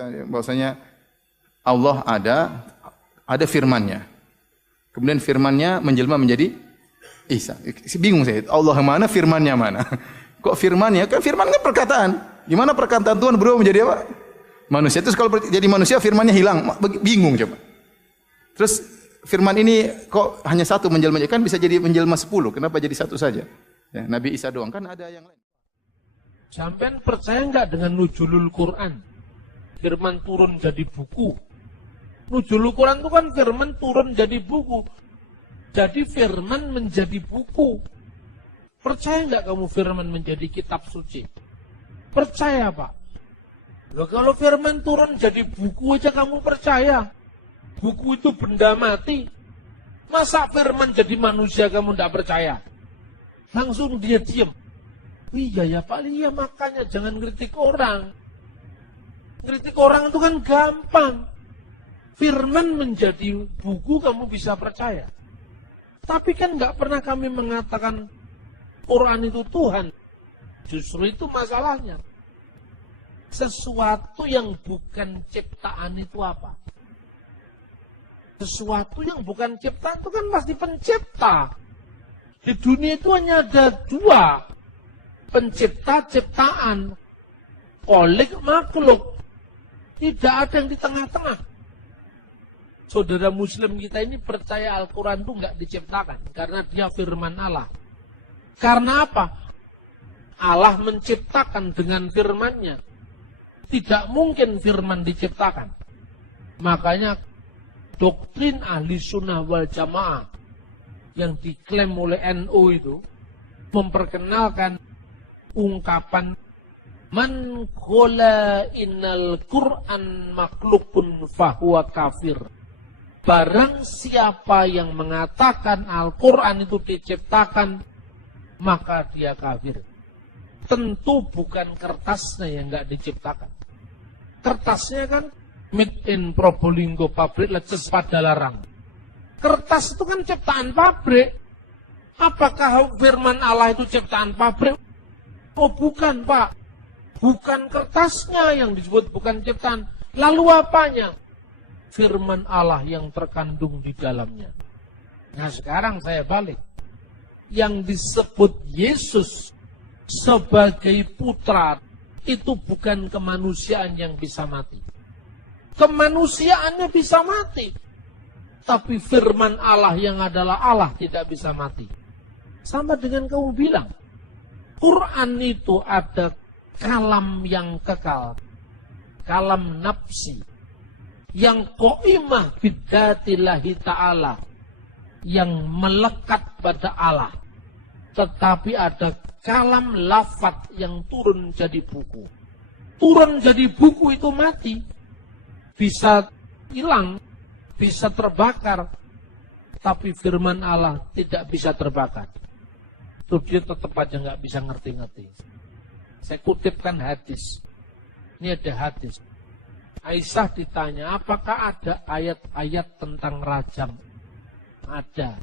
kata bahwasanya Allah ada firman-Nya. Kemudian firman-Nya menjelma menjadi Isa. Bingung saya, Allah yang mana, firman-Nya mana? Kok firman-Nya? Kan firman kan perkataan. Gimana perkataan Tuhan berubah menjadi apa? Manusia. Terus kalau jadi manusia firman-Nya hilang, bingung coba. Terus firman ini kok hanya satu menjelma, kan bisa jadi menjelma 10. Kenapa jadi satu saja? Ya, Nabi Isa doang, kan ada yang lain. Sampean percaya enggak dengan nuzulul Quran? Firman turun jadi buku. Nuzulul Quran itu kan firman turun jadi buku. Jadi firman menjadi buku. Percaya enggak kamu firman menjadi kitab suci? Percaya, Pak. Loh, kalau firman turun jadi buku aja kamu percaya. Buku itu benda mati. Masa firman jadi manusia kamu enggak percaya? Langsung dia diam. Iya ya Pak, iya makanya jangan kritik orang. Kritik orang itu kan gampang. Firman menjadi buku kamu bisa percaya. Tapi kan nggak pernah kami mengatakan Quran itu Tuhan. Justru itu masalahnya. Sesuatu yang bukan ciptaan itu apa? Sesuatu yang bukan ciptaan itu kan pasti pencipta. Di dunia itu hanya ada dua. Pencipta, ciptaan. Kholik, makhluk. Tidak ada yang di tengah-tengah. Saudara Muslim kita ini percaya Al-Quran itu nggak diciptakan. Karena dia firman Allah. Karena apa? Allah menciptakan dengan firman-Nya. Tidak mungkin firman diciptakan. Makanya doktrin ahli sunnah wal jamaah yang diklaim oleh NU itu memperkenalkan ungkapan man qala innal Qur'an makhlukun fahuwa kafir. Barang siapa yang mengatakan Al-Quran itu diciptakan, maka dia kafir. Tentu bukan kertasnya yang nggak diciptakan. Kertasnya kan made in Probolinggo, pabrik leces Padalarang. Kertas itu kan ciptaan pabrik. Apakah firman Allah itu ciptaan pabrik? Oh bukan Pak. Bukan kertasnya yang disebut bukan ciptaan. Lalu apanya? Firman Allah yang terkandung di dalamnya. Nah sekarang saya balik. Yang disebut Yesus sebagai putra itu bukan kemanusiaan yang bisa mati. Kemanusiaannya bisa mati. Tapi firman Allah yang adalah Allah tidak bisa mati. Sama dengan kamu bilang. Quran itu ada kalam yang kekal. Kalam nafsi. Yang qaimah bidzatillahi ta'ala. Yang melekat pada Allah. Tetapi ada kalam lafaz yang turun jadi buku. Turun jadi buku itu mati. Bisa hilang. Bisa terbakar. Tapi firman Allah tidak bisa terbakar. Itu dia tetap aja nggak bisa ngerti-ngerti. Saya kutipkan hadis. Ini ada hadis. Aisyah ditanya, apakah ada ayat-ayat tentang rajam? Ada.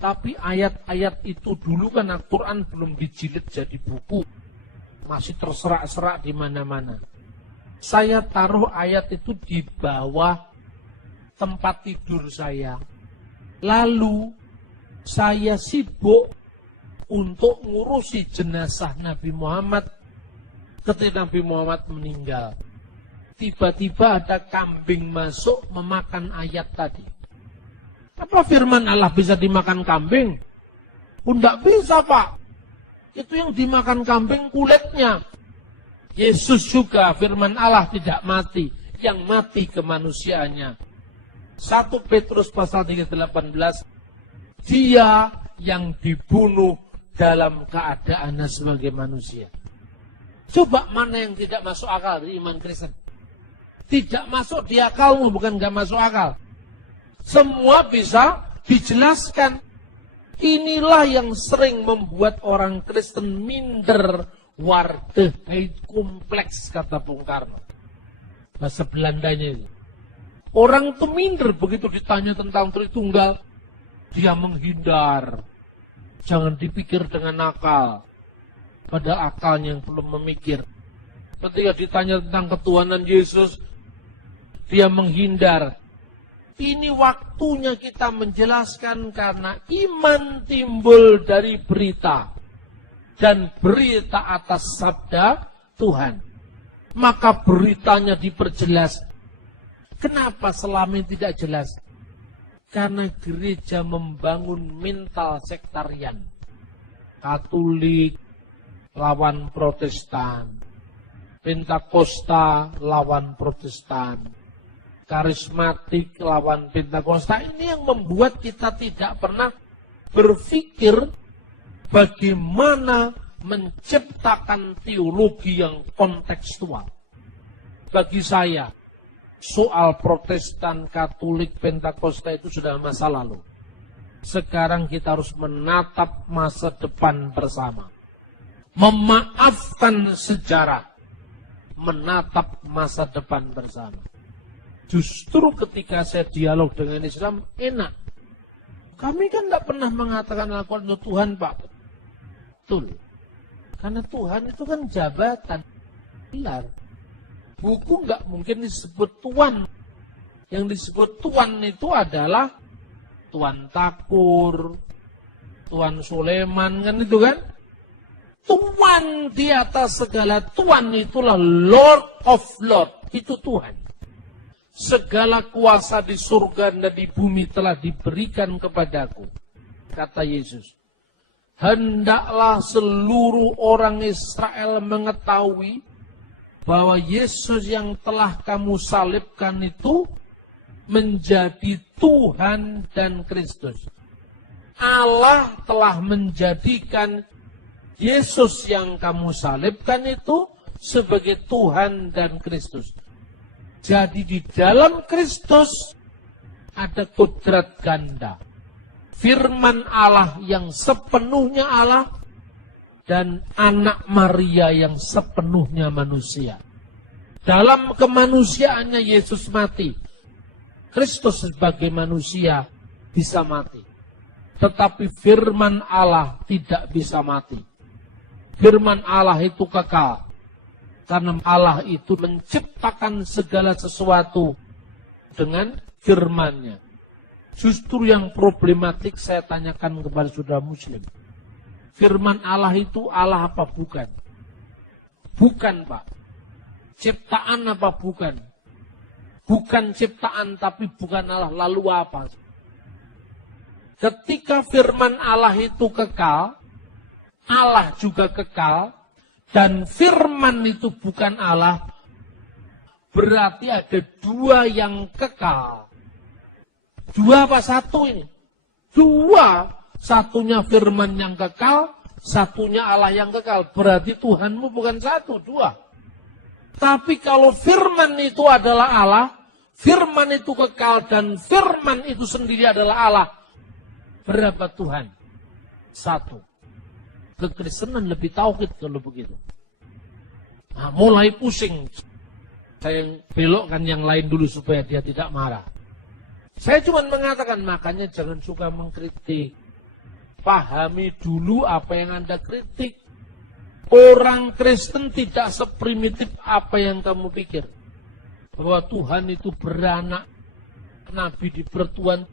Tapi ayat-ayat itu dulu kan Al-Quran belum dijilid jadi buku. Masih terserak-serak di mana-mana. Saya taruh ayat itu di bawah tempat tidur saya. Lalu saya sibuk untuk ngurusi jenazah Nabi Muhammad ketika Nabi Muhammad meninggal. Tiba-tiba ada kambing masuk memakan ayat tadi. Apa firman Allah bisa dimakan kambing? Tidak bisa Pak. Itu yang dimakan kambing kulitnya. Yesus juga firman Allah tidak mati. Yang mati kemanusiaannya. 1 Petrus pasal 3:18. Dia yang dibunuh dalam keadaannya sebagai manusia. Coba mana yang tidak masuk akal di iman Kristen? Tidak masuk di akalmu, bukan gak masuk akal. Semua bisa dijelaskan. Inilah yang sering membuat orang Kristen minder. Waardigheid kompleks, kata Bung Karno. Bahasa Belandanya itu. Orang itu minder begitu ditanya tentang Tritunggal. Dia menghindar. Jangan dipikir dengan akal. Padahal akalnya yang belum memikir. Ketika ditanya tentang ketuhanan Yesus, dia menghindar. Ini waktunya kita menjelaskan karena iman timbul dari berita. Dan berita atas sabda Tuhan. Maka beritanya diperjelas. Kenapa selama ini tidak jelas? Karena gereja membangun mental sektarian. Katolik lawan Protestan. Pentakosta lawan Protestan. Karismatik lawan Pentakosta. Ini yang membuat kita tidak pernah berpikir bagaimana menciptakan teologi yang kontekstual. Bagi saya, soal Protestan, Katolik, Pentakosta itu sudah masa lalu. Sekarang kita harus menatap masa depan bersama. Memaafkan sejarah. Menatap masa depan bersama. Justru ketika saya dialog dengan Islam, enak. Kami kan tidak pernah mengatakan lakukan untuk Tuhan, Pak. Betul. Karena Tuhan itu kan jabatan. Pilar. Buku nggak mungkin disebut Tuan. Yang disebut Tuan itu adalah Tuan Takur, Tuan Sulaiman, kan itu kan? Tuan di atas segala Tuan itulah Lord of Lord. Itu Tuhan. Segala kuasa di surga dan di bumi telah diberikan kepadaku. Kata Yesus. Hendaklah seluruh orang Israel mengetahui bahwa Yesus yang telah kamu salibkan itu menjadi Tuhan dan Kristus. Allah telah menjadikan Yesus yang kamu salibkan itu sebagai Tuhan dan Kristus. Jadi di dalam Kristus ada kodrat ganda. Firman Allah yang sepenuhnya Allah dan anak Maria yang sepenuhnya manusia. Dalam kemanusiaannya Yesus mati. Kristus sebagai manusia bisa mati. Tetapi firman Allah tidak bisa mati. Firman Allah itu kekal. Karena Allah itu menciptakan segala sesuatu dengan firman-Nya. Justru yang problematik saya tanyakan kepada saudara muslim. Firman Allah itu Allah apa bukan? Bukan, Pak. Ciptaan apa bukan? Bukan ciptaan tapi bukan Allah. Lalu apa? Ketika firman Allah itu kekal, Allah juga kekal, dan firman itu bukan Allah, berarti ada dua yang kekal. Dua apa satu ini? Dua. Satunya firman yang kekal, satunya Allah yang kekal. Berarti Tuhanmu bukan satu, dua. Tapi kalau firman itu adalah Allah, firman itu kekal, dan firman itu sendiri adalah Allah. Berapa Tuhan? Satu. Kekristenan lebih tauhid kalau begitu. Nah, mulai pusing. Saya belokkan yang lain dulu supaya dia tidak marah. Saya cuma mengatakan, makanya jangan suka mengkritik. Pahami dulu apa yang Anda kritik. Orang Kristen tidak seprimitif apa yang kamu pikir. Bahwa Tuhan itu beranak, Nabi dipertuan.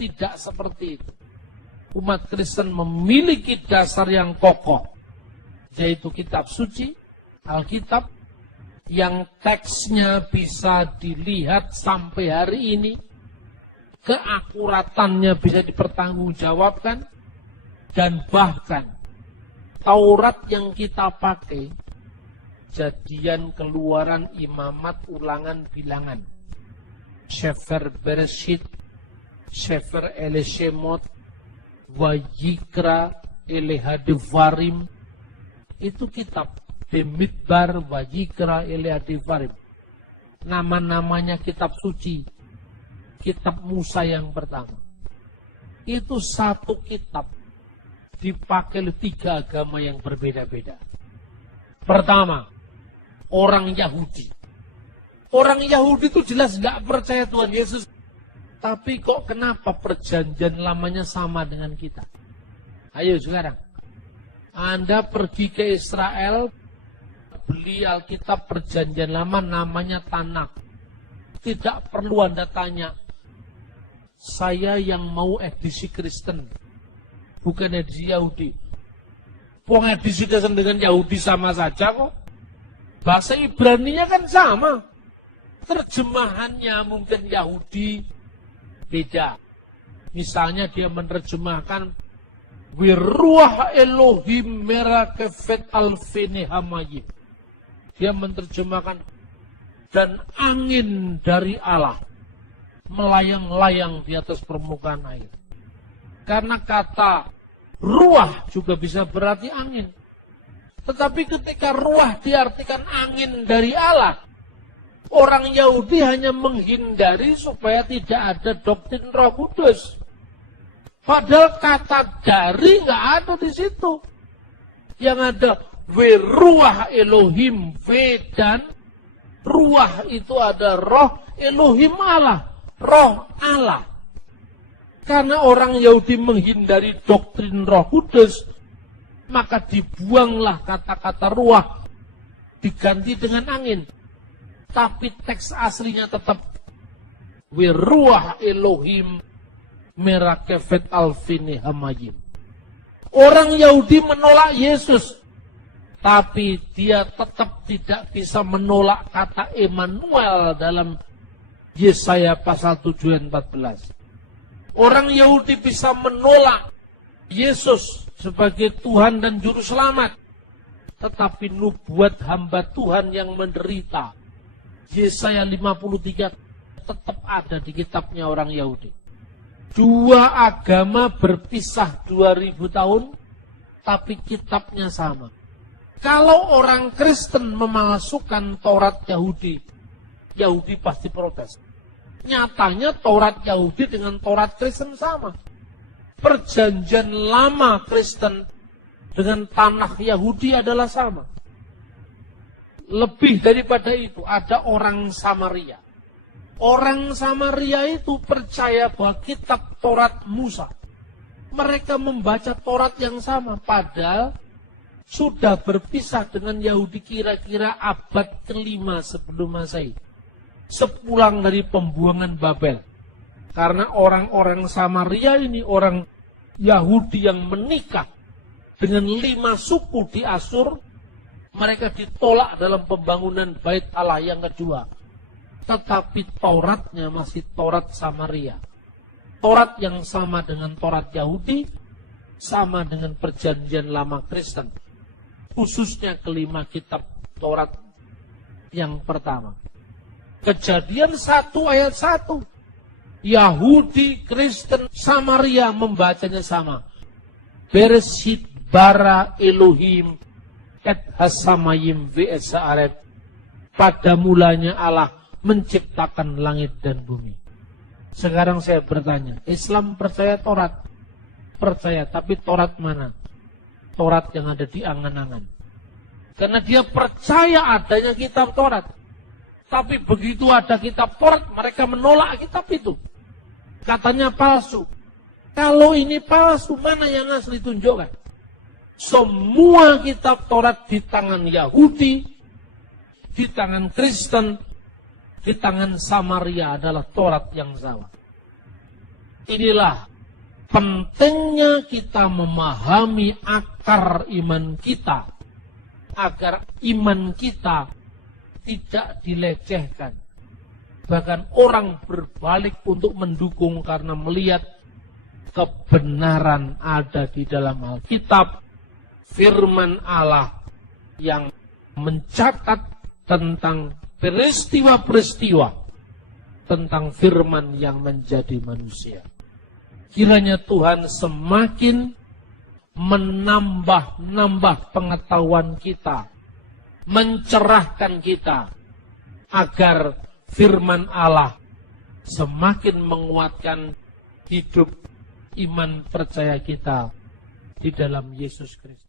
Tidak seperti itu. Umat Kristen memiliki dasar yang kokoh. Yaitu kitab suci, Alkitab, yang teksnya bisa dilihat sampai hari ini. Keakuratannya bisa dipertanggungjawabkan. Dan bahkan Taurat yang kita pakai, Jadian, Keluaran, Imamat, Ulangan, Bilangan, Sefer Bereshit, Sefer Elishemot, Wayikra, Elehadevarim, itu kitab Bemidbar, Wayikra, Elehadevarim. Nama-namanya kitab suci. Kitab Musa yang pertama. Itu satu kitab dipakai oleh tiga agama yang berbeda-beda. Pertama, orang Yahudi. Orang Yahudi itu jelas nggak percaya Tuhan Yesus. Tapi kok kenapa perjanjian lamanya sama dengan kita? Ayo sekarang. Anda pergi ke Israel, beli Alkitab perjanjian lama namanya Tanakh. Tidak perlu Anda tanya, saya yang mau edisi Kristen, bukan edisi Yahudi. Wong edisi Kristen dengan Yahudi sama saja kok. Bahasa Ibraninya kan sama. Terjemahannya mungkin Yahudi beda. Misalnya dia menerjemahkan Wiruah Elohim merakefet alfini hamayim. Dia menerjemahkan dan angin dari Allah melayang-layang di atas permukaan air. Karena kata ruah juga bisa berarti angin. Tetapi ketika ruah diartikan angin dari Allah, orang Yahudi hanya menghindari supaya tidak ada doktrin Roh Kudus. Padahal kata dari nggak ada di situ. Yang ada Wiruah Elohim, dan ruah itu ada roh Elohim Allah, roh Allah. Karena orang Yahudi menghindari doktrin Roh Kudus, maka dibuanglah kata-kata ruah, diganti dengan angin. Tapi teks aslinya tetap Wiruah Elohim merakefet alfini hamayim. Orang Yahudi menolak Yesus, tapi dia tetap tidak bisa menolak kata Emmanuel dalam Yesaya pasal 7 ayat 14. Orang Yahudi bisa menolak Yesus sebagai Tuhan dan Juru Selamat, tetapi nubuat hamba Tuhan yang menderita, Yesaya 53, tetap ada di kitabnya orang Yahudi. Dua agama berpisah 2000 tahun, tapi kitabnya sama. Kalau orang Kristen memalsukan Taurat Yahudi, Yahudi pasti protes. Nyatanya Taurat Yahudi dengan Taurat Kristen sama. Perjanjian lama Kristen dengan tanah Yahudi adalah sama. Lebih daripada itu, ada orang Samaria. Orang Samaria itu percaya bahwa kitab Taurat Musa. Mereka membaca Taurat yang sama, padahal sudah berpisah dengan Yahudi kira-kira abad ke-5 sebelum Masehi. Sepulang dari pembuangan Babel. Karena orang-orang Samaria ini orang Yahudi yang menikah dengan 5 suku di Asur, mereka ditolak dalam pembangunan Bait Allah yang kedua. Tetapi Tauratnya masih Taurat Samaria. Taurat yang sama dengan Taurat Yahudi, sama dengan perjanjian lama Kristen. Khususnya kelima kitab Taurat yang pertama. Kejadian 1 ayat 1. Yahudi, Kristen, Samaria membacanya sama. Bereshit bara Elohim et hasamayim ve'esa'aret. Pada mulanya Allah menciptakan langit dan bumi. Sekarang saya bertanya, Islam percaya Taurat? Percaya, tapi Taurat mana? Taurat yang ada di angan-angan. Karena dia percaya adanya kitab Taurat. Tapi begitu ada kitab Taurat, mereka menolak kitab itu. Katanya palsu. Kalau ini palsu, mana yang asli tunjukkan? Semua kitab Taurat di tangan Yahudi, di tangan Kristen, di tangan Samaria adalah Taurat yang sama. Inilah pentingnya kita memahami akar iman kita, agar iman kita tidak dilecehkan. Bahkan orang berbalik untuk mendukung karena melihat kebenaran ada di dalam Alkitab, firman Allah yang mencatat tentang peristiwa-peristiwa tentang firman yang menjadi manusia. Kiranya Tuhan semakin menambah pengetahuan kita, mencerahkan kita, agar firman Allah semakin menguatkan hidup iman percaya kita di dalam Yesus Kristus.